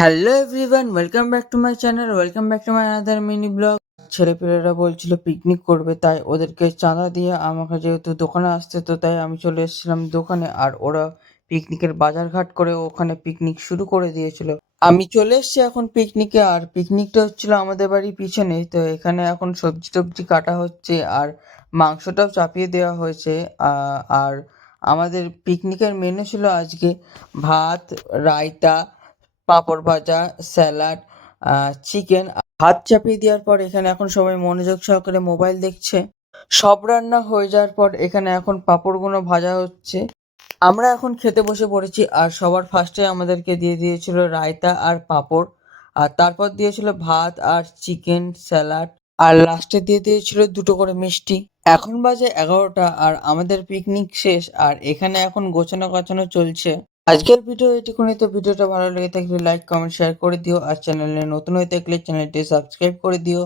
Hello everyone, welcome back to my channel, welcome back to my another mini blog. ছেলেপেলেরা বলছিল picnic করবে, তাই ওদেরকে চাঁদা দিয়ে আমাকে যেহেতু দোকানে আসতে, তো তাই আমি চলে এসেছিলাম দোকানে। আর ওরা পিকনিকের বাজারঘাট করে ওখানে পিকনিক শুরু করে দিয়েছিল। আমি চলে এসেছি এখন পিকনিকে। আর পিকনিকটা হচ্ছিল আমাদের বাড়ির পিছনে, তো এখানে এখন সবজি টবজি কাটা হচ্ছে আর মাংসটাও চাপিয়ে দেওয়া হয়েছে। আর আমাদের পিকনিকের মেনু ছিল আজকে ভাত, রায়তা, পাঁপড় ভাজা, স্যালাড, চিকেন। ভাত চাপিয়ে দেওয়ার পর এখানে এখন সবাই মনোযোগ সহকারে মোবাইল দেখছে। সব রান্না হয়ে যাওয়ার পর এখানে এখন পাঁপড়গুলো ভাজা হচ্ছে। আমরা এখন খেতে বসে পড়েছি। আর সবার ফার্স্টে আমাদেরকে দিয়ে দিয়েছিল রায়তা আর পাঁপড়, আর তারপর দিয়েছিল ভাত আর চিকেন, স্যালাড, আর লাস্টে দিয়ে দিয়েছিল দুটো করে মিষ্টি। এখন বাজে 11টা আর আমাদের পিকনিক শেষ। আর এখানে এখন গোছানো গাছানো চলছে। আজকের ভিডিও এটুকুনি। তো ভিডিওটা ভালো লেগে থাকলে লাইক, কমেন্ট, শেয়ার করে দিও। আর চ্যানেলে নতুন হয়ে থাকলে চ্যানেলটি সাবস্ক্রাইব করে দিও।